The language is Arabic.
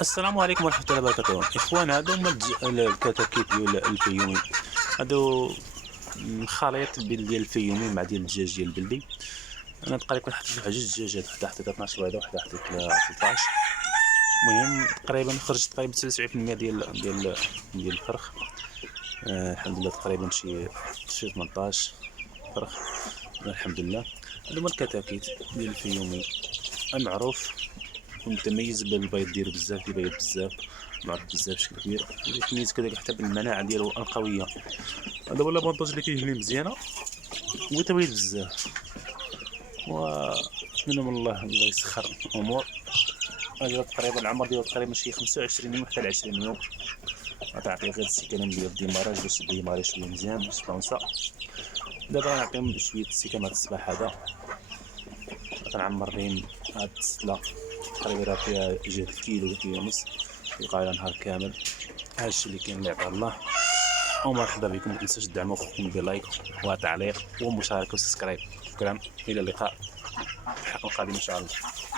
السلام عليكم ورحمة الله وبركاته. إخوان هادو هما الكتاكيت ديال الفيومي. هادو خليط ديال الفيومي مع ديال الدجاج ديال البلدي. أنا تقريبا حطيت واحد جوج دجاجات، وحدة حطيتها 12 بيضة وحدة حطيتها 13. المهم تقريبا خرجت تقريبا 79% ديال الفرخ. الحمد لله تقريبا شي 18 فرخ. الحمد لله. هادو هما الكتاكيت ديال الفيومي المعروف ومتميز بالبيض ديالو بزاف، كيبيض بزاف، معروف بزاف بشكل كبير، وكيتميز كذلك حتى بالمناعة ديالو القوية. هذا هو لافونتاج اللي كيجيني مزيانة ويتبيض بزاف، ونتمنى من الله يسخر الأمور. هذا تقريبا العمر ديالو تقريبا شي 25 يوم حتى ل 20 يوم. غتعطيه غير السكانة ديال الديماراج باش ديماري شوية مزيان باش تباونسا. دابا غنعطيهم شوية السكان هاد الصباح هذا. غنعمر ليهم هاد السلة تقريبا راه فيها جهد كيلو كيلو ونص، يبقى على نهار كامل. هادشي اللي كاين اللي عطا الله. ومرحبا بكم، متنساوش تدعموا خوكم بلايك وتعليق ومشاركة وسبسكرايب. شكرا، الى اللقاء في الحلقة القادمة ان شاء الله.